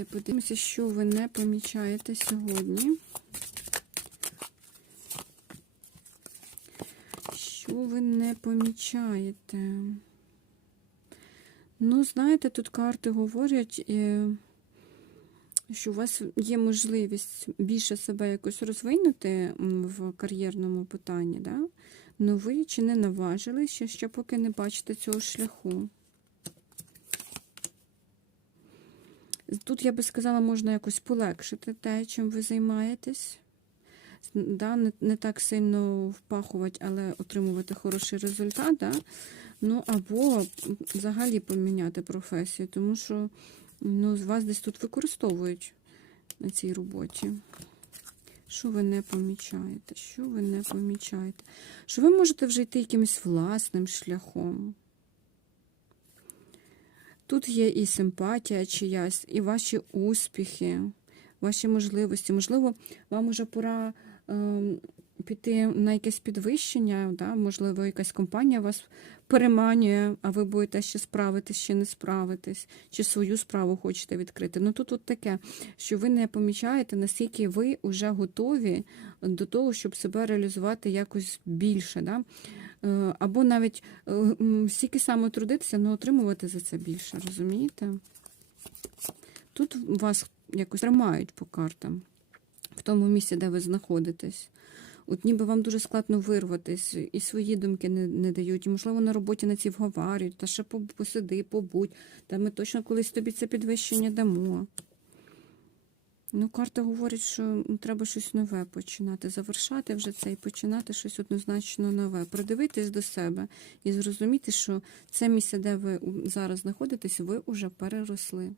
Давайте подивимося, що ви не помічаєте сьогодні. Що ви не помічаєте? Ну, знаєте, тут карти говорять, е, що у вас є можливість більше себе якось розвинути в кар'єрному питанні, да? Ну ви чи не наважилися, ще поки не бачите цього шляху. Тут, я би сказала, можна якось полегшити те, чим ви займаєтесь. Да, не, не так сильно впахувати, але отримувати хороший результат. Да? Ну, або взагалі поміняти професію, тому що ну, вас десь тут використовують на цій роботі. Що ви не помічаєте? Що ви не помічаєте? Що ви можете вже йти якимось власним шляхом. Тут є і симпатія чиясь, і ваші успіхи, ваші можливості. Можливо, вам уже пора ем, піти на якесь підвищення, да? можливо, якась компанія вас переманює, а ви будете ще справитись, чи не справитись, чи свою справу хочете відкрити. Ну тут от таке, що ви не помічаєте, наскільки ви вже готові до того, щоб себе реалізувати якось більше. Да? Е, Або навіть е, стільки саме трудитися, але отримувати за це більше, розумієте? Тут вас якось тримають по картам, в тому місці, де ви знаходитесь. От ніби вам дуже складно вирватись, і свої думки не, не дають, і, можливо, на роботі на ці вговарюють, та ще посиди, побудь, та ми точно колись тобі це підвищення дамо. Ну, карта говорить, що треба щось нове починати, завершати вже це і починати щось однозначно нове. Придивитись до себе і зрозуміти, що це місце, де ви зараз знаходитесь, ви вже переросли.